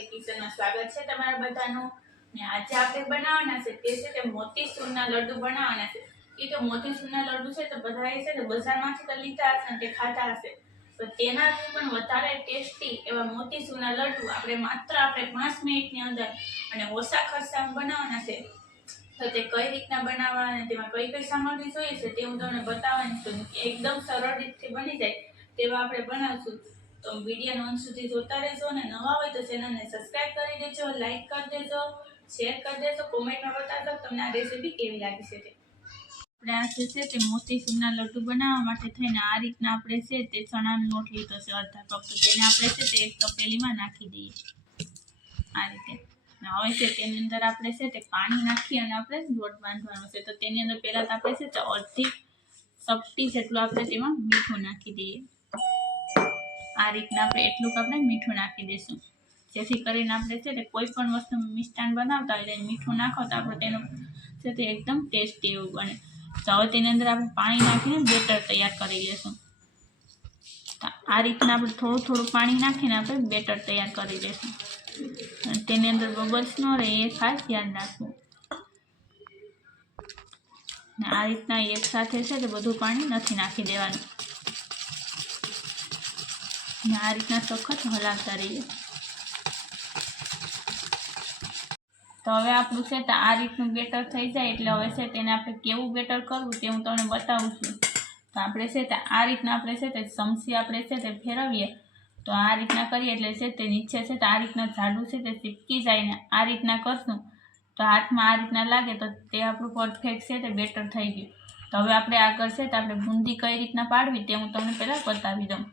પ્રજાપતિ કિચનમાં સ્વાગત છે તમારા બધાનું। ને આજે આપણે બનાવવાના છે તે છે કે મોતીચૂરના લડ્ડુ બનાવવાના છે। એ તો મોતીચૂરના લડ્ડુ છે તો બધાએ છે ને બજારમાંથી તો લીધા હશે ને તે ખાધા હશે, તો તેનાથી પણ વધારે ટેસ્ટી એવા મોતીચૂરના લડ્ડુ આપણે માત્ર 5 મિનિટની અંદર અને ઓછા ખર્ચામાં બનાવવાના છે। તો તે કઈ રીતના બનાવવા અને તેમાં કઈ કઈ સામગ્રી જોઈએ છે તે હું તમને બતાવવાની છું। એકદમ સરળ રીતથી બની જાય તેવા આપણે બનાવશું। તો વિડીયોનો અંત સુધી જોતા રહેજો અને નવા હોય તો ચેનલને સબસ્ક્રાઇબ કરી દેજો, લાઈક કરી દેજો, શેર કરી દેજો, કોમેન્ટમાં બતાવજો તમને આ રેસીપી કેવી લાગી છે તે। આપણે આ છે તે મોતીચૂરના લડ્ડુ બનાવવા માટે થઈને આ રીતના આપણે છે તે ચણાનો લોટ લીધો છે અડધા કપ, તો તેને આપણે છે તે એક તપેલીમાં નાખી દઈએ આ રીતે। હવે છે તેની અંદર આપણે છે તે પાણી નાખી અને આપણે લોટ બાંધવાનો છે। તો તેની અંદર પહેલા તો આપણે છે તે અડધી ચપટી જેટલું આપણે તેમાં મીઠું નાખી દઈએ। આ રીતના આપણે એટલું આપણે મીઠું નાખી દઈશું, જેથી કરીને આપણે છે તે કોઈ પણ વસ્તુ મિષ્ટાન બનાવતા હોય એટલે મીઠું નાખો તો આપણે તેનું છે તે એકદમ ટેસ્ટી એવું બને। તો હવે તેની અંદર આપણે પાણી નાખીને બેટર તૈયાર કરી લઈશું। તો આ રીતના આપણે થોડું થોડું પાણી નાખીને આપણે બેટર તૈયાર કરી લઈશું। તેની અંદર બબલ્સ ન રહે એ ખાસ ધ્યાન રાખવું। ને આ રીતના એક સાથે છે તે બધું પાણી નથી નાખી દેવાનું ને આ રીતના સખત હલાવતા રહીએ। તો હવે આપણું છે તો આ રીતનું બેટર થઈ જાય એટલે હવે છે તેને આપણે કેવું બેટર કરવું તે હું તમને બતાવું છું। તો આપણે છે તે આ રીતના આપણે છે તે ચમચી આપણે છે તે ફેરવીએ તો આ રીતના કરીએ એટલે છે તે નીચે છે તો આ રીતના જાડું છે તે ચીપકી જાય ને આ રીતના કરશું તો હાથમાં આ રીતના લાગે તો તે આપણું પરફેક્ટ છે તે બેટર થઈ ગયું। તો હવે આપણે આગળ છે તો આપણે બુંદી કઈ રીતના પાડવી તે હું તમને પહેલાં બતાવી દઉં।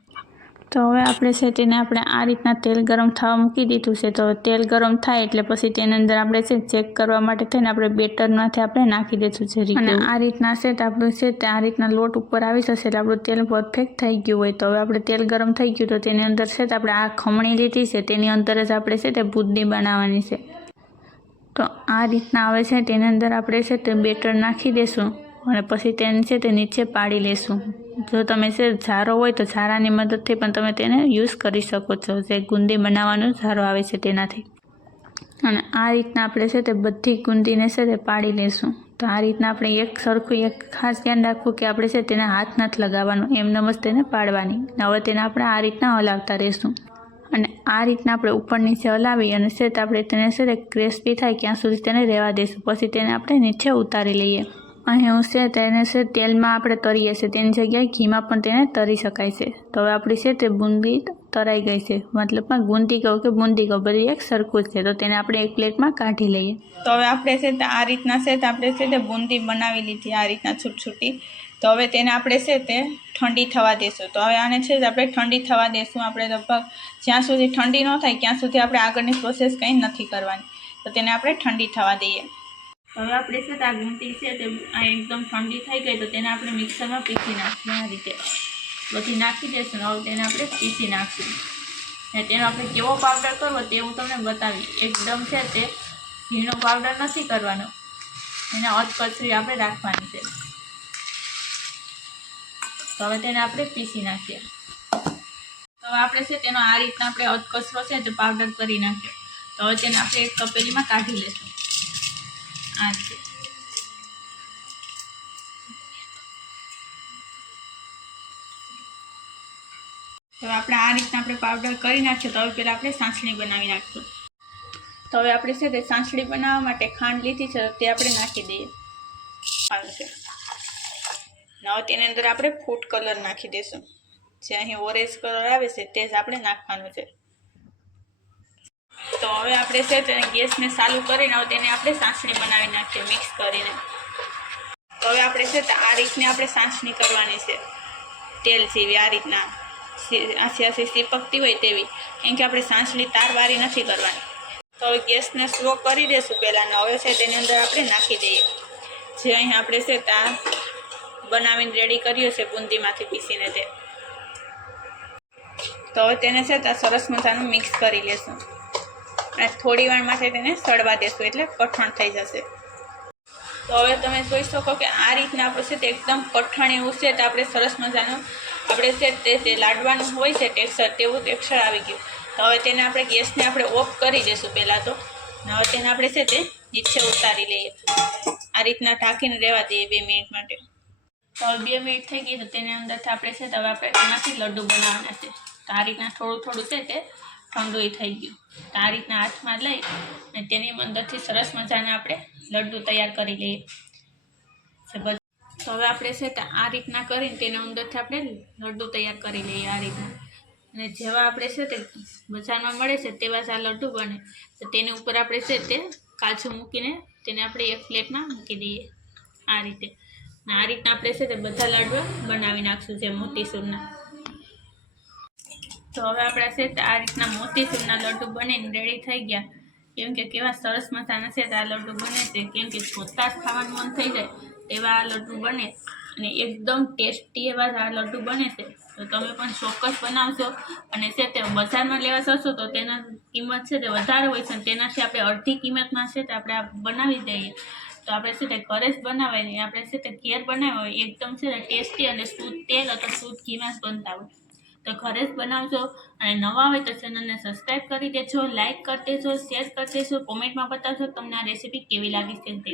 તો હવે આપણે છે તેને આપણે આ રીતના તેલ ગરમ થવા મૂકી દીધું છે। તો તેલ ગરમ થાય એટલે પછી તેની અંદર આપણે છે ચેક કરવા માટે થઈને આપણે બેટરમાંથી આપણે નાખી દઈશું છે અને આ રીતના છે તો આપણું છે તે આ રીતના લોટ ઉપર આવી જશે એટલે આપણું તેલ પરફેક્ટ થઈ ગયું હોય। તો હવે આપણે તેલ ગરમ થઈ ગયું તો તેની અંદર છે તો આપણે આ ખમણી લીધી છે તેની અંદર જ આપણે છે તે બુંદી બનાવવાની છે। તો આ રીતના આવે છે તેની અંદર આપણે છે તે બેટર નાખી દઈશું અને પછી તેને છે તે નીચે પાડી લેશું। જો તમે છે ઝારો હોય તો ઝારાની મદદથી પણ તમે તેને યુઝ કરી શકો છો, જે ગુંદી બનાવવાનો ઝારો આવે છે તેનાથી। અને આ રીતના આપણે છે તે બધી ગુંદીને છે તે પાડી લેશું। તો આ રીતના આપણે એક સરખું એક ખાસ ધ્યાન રાખવું કે આપણે છે તેને હાથ નથી લગાવવાનો, એમને જ તેને પાડવાની। હવે તેને આપણે આ રીતના હલાવતા રહીશું અને આ રીતના આપણે ઉપર નીચે હલાવી અને છે તે આપણે તેને છે તે ક્રિસ્પી થાય ત્યાં સુધી તેને રહેવા દઈશું, પછી તેને આપણે નીચે ઉતારી લઈએ। અહીં હું છે તેને છે તેલમાં આપણે તરીએ છીએ, તેની જગ્યાએ ઘીમાં પણ તેને તરી શકાય છે। તો હવે આપણી છે તે બુંદી તરાઈ ગઈ છે, મતલબમાં ગુંદી કહું કે બુંદી કહું બધી એક સરખું જ છે। તો તેને આપણે એક પ્લેટમાં કાઢી લઈએ। તો હવે આપણે છે તે આ રીતના છે તે આપણે છે તે બુંદી બનાવી લીધી આ રીતના છૂટી। તો હવે તેને આપણે છે તે ઠંડી થવા દઈશું। તો હવે આને છે આપણે ઠંડી થવા દઈશું। આપણે લગભગ જ્યાં સુધી ઠંડી ન થાય ત્યાં સુધી આપણે આગળની પ્રોસેસ કંઈ નથી કરવાની। તો તેને આપણે ઠંડી થવા દઈએ। હવે આપણે છે આ ગુંદી છે તે આ એકદમ ઠંડી થઈ ગઈ તો તેને આપણે મિક્સરમાં પીસી નાખીએ આ રીતે બધી નાખી દઈશું। હવે તેને આપણે પીસી નાખીશું અને તેનો આપણે કેવો પાવડર કરવો તે હું તમને બતાવી। એકદમ છે તે ઘીનો પાવડર નથી કરવાનો, એને અધકચરી આપણે રાખવાની છે। તો હવે તેને આપણે પીસી નાખીએ। તો હવે આપણે છે તેનો આ રીતના આપણે અધકચરો છે તે પાવડર કરી નાખીએ। તો હવે તેને આપણે એક તપેલીમાં કાઢી લઈશું આ રીતે। તો આપણે આ રીતના આપણે પાવડર કરી નાખીએ। તો હવે પહેલાં આપણે સાંસળી બનાવી નાખીશું। તો હવે આપણે છે તે સાંસળી બનાવવા માટે ખાંડ લીધી છે તે આપણે નાખી દઈએ આ રીતે। હવે તેની અંદર આપણે ફૂડ કલર નાખી દઈશું, જે અહીં ઓરેન્જ કલર આવે છે તે જ આપણે નાખવાનું છે। તો હવે આપણે છે તેને ગેસને ચાલુ કરીને હવે તેને આપણે સાંસળી બનાવી નાખીએ મિક્સ કરીને। તો હવે આપણે છે આ રીતની આપણે સાંસળી કરવાની છે, તેલ જેવી આ રીતના આછી સીપકતી હોય તેવી, કેમ કે આપણે સાંસળી તારવારી નથી કરવાની। તો હવે ગેસને સ્લો કરી દઈશું પહેલાં, હવે છે તેની અંદર આપણે નાખી દઈએ જે અહીં આપણે છે ત્યાં બનાવીને રેડી કર્યું છે બુંદીમાંથી પીસીને તે। તો હવે તેને છે ત્યાં સરસ મજાનું મિક્સ કરી લેશું અને થોડી વાર માટે તેને સળવા દેશું એટલે કઠણ થઈ જશે। તો હવે તમે જોઈ શકો કે આ રીતના આપણે છે તે એકદમ કઠણ એવું છે તો આપણે સરસ મજાનું આપણે છે તે લાડવાનું હોય છે ટેક્સચર તેવું ટેક્સચર આવી ગયું। તો હવે તેને આપણે ગેસને આપણે ઓફ કરી દઈશું પહેલાં તો. ને હવે તેને આપણે છે તે નીચે ઉતારી લઈએ. આ રીતના ઢાંકીને રહેવા દઈએ 2 મિનિટ માટે. તો હવે 2 મિનિટ થઈ ગઈ તો તેની અંદરથી આપણે છે તો હવે આપણે તેનાથી લડ્ડુ બનાવવાના છે. તો આ રીતના થોડું થોડું છે તે ઠંડુ થઈ ગયું. તો આ રીતના હાથમાં લઈ અને તેની અંદરથી સરસ મજાના આપણે લડ્ડુ તૈયાર કરી લઈએ. તો હવે આપણે છે તે આ રીતના કરીને તેની અંદરથી આપણે લડ્ડુ તૈયાર કરી લઈએ આ રીતના. અને જેવા આપણે છે તે બજારમાં મળે છે તેવા જ આ લડ્ડુ બને. તો તેની ઉપર આપણે છે તે કાજુ મૂકીને તેને આપણે એક પ્લેટમાં મૂકી દઈએ આ રીતે. અને આ રીતના આપણે છે તે બધા લાડવા બનાવી નાખશું જે મોતીસૂરના. તો હવે આપણા છે તે આ રીતના મોતીસૂરના લડ્ડુ બનીને રેડી થઈ ગયા. કેમ કે કેવા સરસ મજાના છે આ લડ્ડુ બને છે. કેમ કે જોતાં જ ખાવાનું મન થઈ જાય એવા આ લડ્ડુ બને અને એકદમ ટેસ્ટી એવા આ લડ્ડુ બને છે. તો તમે પણ ચોક્કસ બનાવશો. અને છે તે બજારમાં લેવા જશો તો તેના કિંમત છે તે વધારે હોય છે અને તેનાથી આપણે અડધી કિંમતમાં છે તે આપણે આ બનાવી દઈએ. તો આપણે છે તે ઘરે જ બનાવાય નહીં, આપણે છે તે ઘેર બનાવ્યા હોય એકદમ છે તે ટેસ્ટી અને શુદ્ધ તેલ અથવા શુદ્ધ ઘીમાં જ બનતા હોય. તો ઘરે જ બનાવજો. અને નવા હોય તો ચેનલને સબસ્ક્રાઈબ કરી દેજો, લાઇક કરી દેજો, શેર કરી દેજો, કોમેન્ટમાં બતાવજો તમને આ રેસીપી કેવી લાગી છે તે.